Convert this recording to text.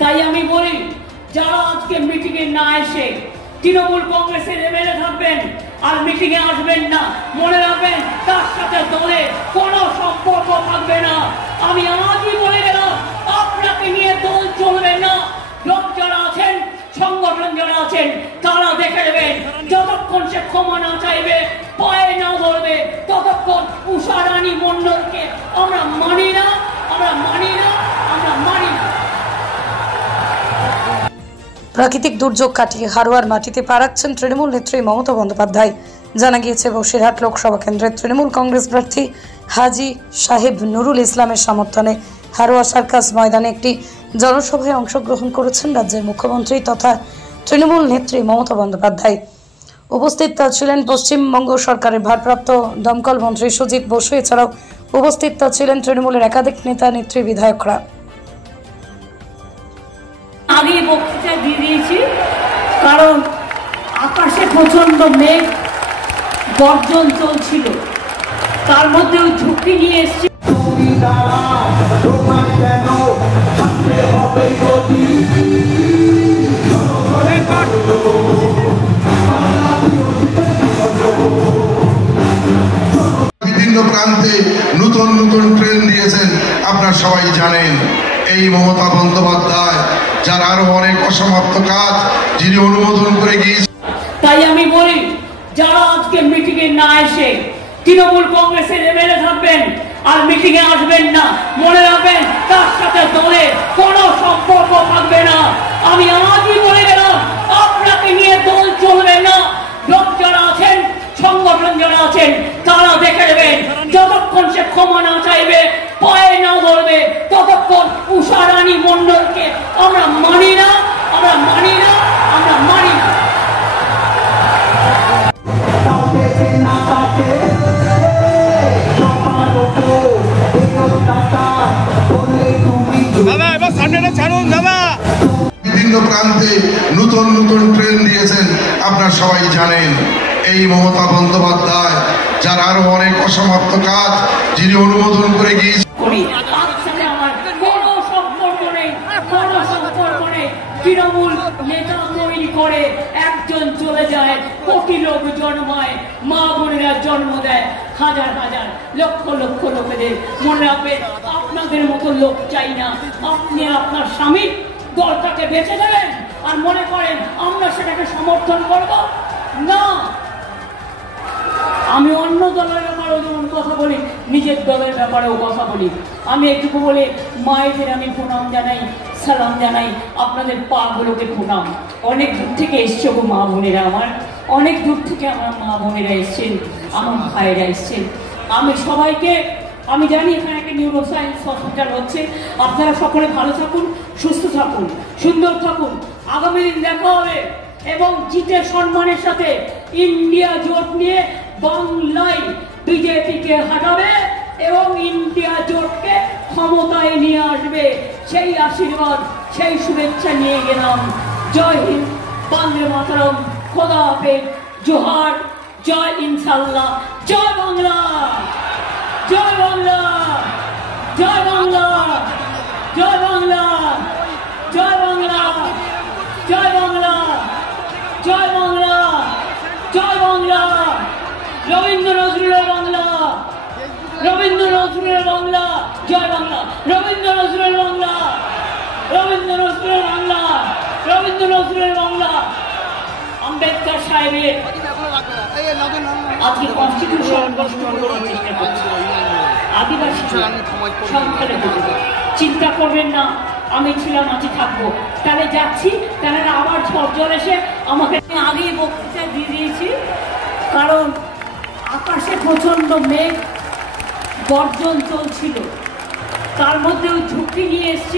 তাই আমি বলি, যারা আজকে মিটিংয়ে না এসে তৃণমূল কংগ্রেসের এমএলএ থাকবেন আর মিটিংয়ে আসবেন না, মনে রাখবেন তার সাথে দলে কোনো সম্পর্ক থাকবে না। আমি আজই বলে গেলাম, আপনাকে নিয়ে দল চলবে না। লোক যারা আছেন, সংগঠন যারা আছেন, তারা দেখে নেবেন, যতক্ষণ সে ক্ষমা না চাইবে, পায়ে না ধরবে, ততক্ষণ উষা রানী মণ্ডলকে আমরা মানি না, আমরা মানি না, আমরা মানি না। প্রাকৃতিক দুর্যোগ কাটিয়ে হারোয়ার মাটিতে পা রাখছেন তৃণমূল নেত্রী মমতা বন্দ্যোপাধ্যায়। জানা গিয়েছে, বসিরহাট লোকসভা কেন্দ্রের তৃণমূল কংগ্রেস প্রার্থী হাজী সাহেব নুরুল ইসলামের সমর্থনে হারোয়া সার্কাস ময়দানে একটি জনসভায় অংশগ্রহণ করেছেন রাজ্যের মুখ্যমন্ত্রী তথা তৃণমূল নেত্রী মমতা বন্দ্যোপাধ্যায়। উপস্থিত ছিলেন পশ্চিমবঙ্গ সরকারের ভারপ্রাপ্ত দমকল মন্ত্রী সুজিত বসু। এছাড়াও উপস্থিত ছিলেন তৃণমূলের একাধিক নেতা, নেত্রী, বিধায়করা। আগে বক্তৃতা দিয়ে দিয়েছি, কারণ আকাশে প্রচন্ড মেঘ গর্জন চলছিল, তার মধ্যে ওই ঝুঁকি নিয়ে এসেছি। বিভিন্ন প্রান্তে নতুন নতুন ট্রেন দিয়েছেন, আপনারা সবাই জানেন। এই মমতা বন্দ্যোপাধ্যায়, যার আরো অনেক অসমাপ্ত কাজ যিনি অনুমোদন করে গিয়েছেন। তাই আমি বলি, যারা আজকে মিটিংয়ে না এসে তৃণমূল কংগ্রেসের এমএলএ থাকবেন আর মিটিংয়ে আসবেন না, মনে রাখবেন তার সাথে দলে কোনো সম্পর্ক থাকবে না। আমি আজই বলে গেলাম, আপনাকে নিয়ে দল চলবে না। লোক যারা আছেন, সংগঠন যারা আছেন, তারা দেখে নেবেন, যতক্ষণ সে ক্ষমা না চাইবে, পায়ে না ধরবে, ততক্ষণ উষা রানী মণ্ডলকে আমরা মানি না, আমরা মানি না, আমরা মানি না। বিভিন্ন প্রান্তে নতুন নতুন ট্রেন দিয়েছেন, আপনারা সবাই জানেন। এই মমতা বন্দ্যোপাধ্যায়, যার আরো অনেক অসমাপ্ত কাজ যিনি অনুমোদন করে গিয়েছেন। তৃণমূল নেতা তৈরি করে একজন চলে যায়, কোটি লোক জন্মায়, মা বোনেরা জন্ম দেয় হাজার হাজার লক্ষ লক্ষ লোকেদের। মনে রাখবেন, আপনাদের মতো লোক চাই না। আপনি আপনার স্বামীর দলটাকে বেঁচে দেবেন আর মনে করেন আমরা সেটাকে সমর্থন করব না। আমি অন্য দলের ব্যাপারেও যেমন কথা বলি, নিজের দলের ব্যাপারেও কথা বলি। আমি একটুকু বলে মায়েদের আমি প্রণাম জানাই, সালাম জানাই, আপনাদের পা গুলোকে প্রণাম। অনেক দূর থেকে এসছে গো মা বোনেরা আমার, অনেক দূর থেকে আমার মা বোনেরা এসছেন, আমার ভাইয়েরা এসছেন। আমি সবাইকে, আমি জানি এখানে একটা নিউরো সায়েন্স হসপিটাল হচ্ছে, আপনারা সকলে ভালো থাকুন, সুস্থ থাকুন, সুন্দর থাকুন। আগামী দিন দেখা হবে এবং জিতের সম্মানের সাথে ইন্ডিয়া জোট নিয়ে বাংলায় বিজেপিকে হাঁটাবে এবং ইন্ডিয়া জোটকে ক্ষমতায় নিয়ে আসবে। সেই আশীর্বাদ, সেই শুভেচ্ছা নিয়ে গেলাম। জয় হিন্দ, বন্দে মাতরম, খোদা হাফেজ, জোহার, জয় ইনশাল্লাহ, জয় বাংলা, জয় বাংলা, জয় বাংলা, জয় বাংলা, জয় বাংলা, জয় বাংলা, জয় বাংলা, জয় বাংলা। রবীন্দ্র নজরুলের বাংলা, রবীন্দ্র নজরুলের বাংলা, জয় বাংলা, রবীন্দ্র নজরুলের বাংলা, রবীন্দ্র নজরুলের বাংলা, রবীন্দ্র নজরুলের বাংলা। আম্বেদকর সাহেবের আজকে কনস্টিটিউশন চেষ্টা করছে, আদিবাসী সংখ্যালঘু। চিন্তা করবেন না, আমি ছিলাম, আছি, থাকবো। তাহলে যাচ্ছি, তাহলে আবার ঝড় এসে আমাকে আগেই বক্তৃতা দিয়ে দিয়েছি, কারণ আকাশে প্রচন্ড মেঘ গর্জন চলছিল, তার মধ্যে ওই ঝুঁকি নিয়ে এসছি।